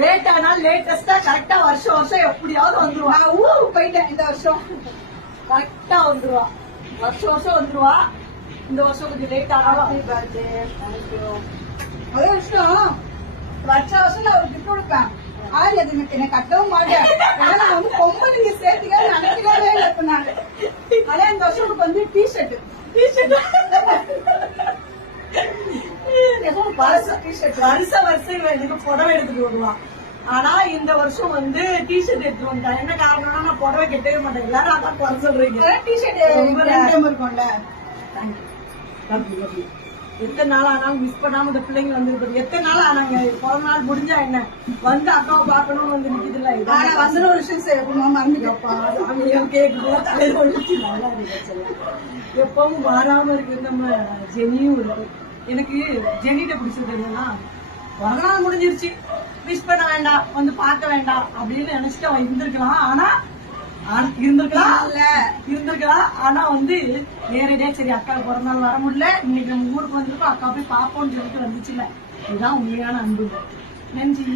Late ஆனாலும் லேட்டஸ்டா கரெக்டா வருஷம் வருஷம் எப்படியாவது வந்துருவா. நான் ஊருக்கு போயிட்டேன் இந்த வருஷம். கரெக்டா வந்துருவா, வருஷம் வருஷம் வந்துருவா. இந்த வருஷம் கொஞ்சம் லேட் ஆனாலும் அதே வருஷம் வருஷம் நான் ஒரு கிஃப்ட் கொடுப்பேன். ஆறு அது எனக்கு கட்டவும் மாட்டேன். நான் வந்து பொம்மை நீங்க சேர்த்துக்க நினைக்கிறதே இல்லை. இப்ப நான் அதே இந்த வருஷம் வந்து டிஷர்ட் வருஷம் எனக்கு புடவை எடுத்துட்டு வருவான். ஆனா இந்த வருஷம் வந்து டிஷர்ட் எடுத்துட்டு வந்துட்டான். என்ன காரணம்னா நான் புடவை கட்டவே மாட்டேன். எல்லாரும் அதான் குறை சொல்றீங்க. டிஷர்ட் இருக்கும்ல. எத்தனை நாள் ஆனாலும் மிஸ் பண்ணாம இந்த பிள்ளைங்க வந்து எத்தனை நாள் ஆனாங்க. பிறந்த நாள் முடிஞ்சா என்ன வந்து அக்காவை பாக்கணும்னு வந்து நிக்குது இல்ல. ஆனா வந்து ஒரு விஷயம் மறந்துட்டோம். கேட்கும் தலையில ஒழிச்சு நல்லா இருக்கு. எப்பவும் மாறாம இருக்கு நம்ம ஜெனியும் இருக்கு. எனக்கு ஜெனிட்ட பிடிச்சது என்னன்னா பிறந்த நாள் முடிஞ்சிருச்சு, மிஸ் பண்ண வேண்டாம், வந்து பார்க்க வேண்டாம் அப்படின்னு நினைச்சிட்டு அவன் இருந்திருக்கலாம். ஆனா இருந்திருக்கலாம். ஆனா வந்து நேரடியா சரி அக்கா பிறந்த நாள் வர முடியல, இன்னைக்கு நம்ம ஊருக்கு வந்துருக்கோம், அக்கா போய் பாப்போம்னு சொல்லிட்டு வந்துச்சுல்ல. இதுதான் உண்மையான அன்பு. நன்றி.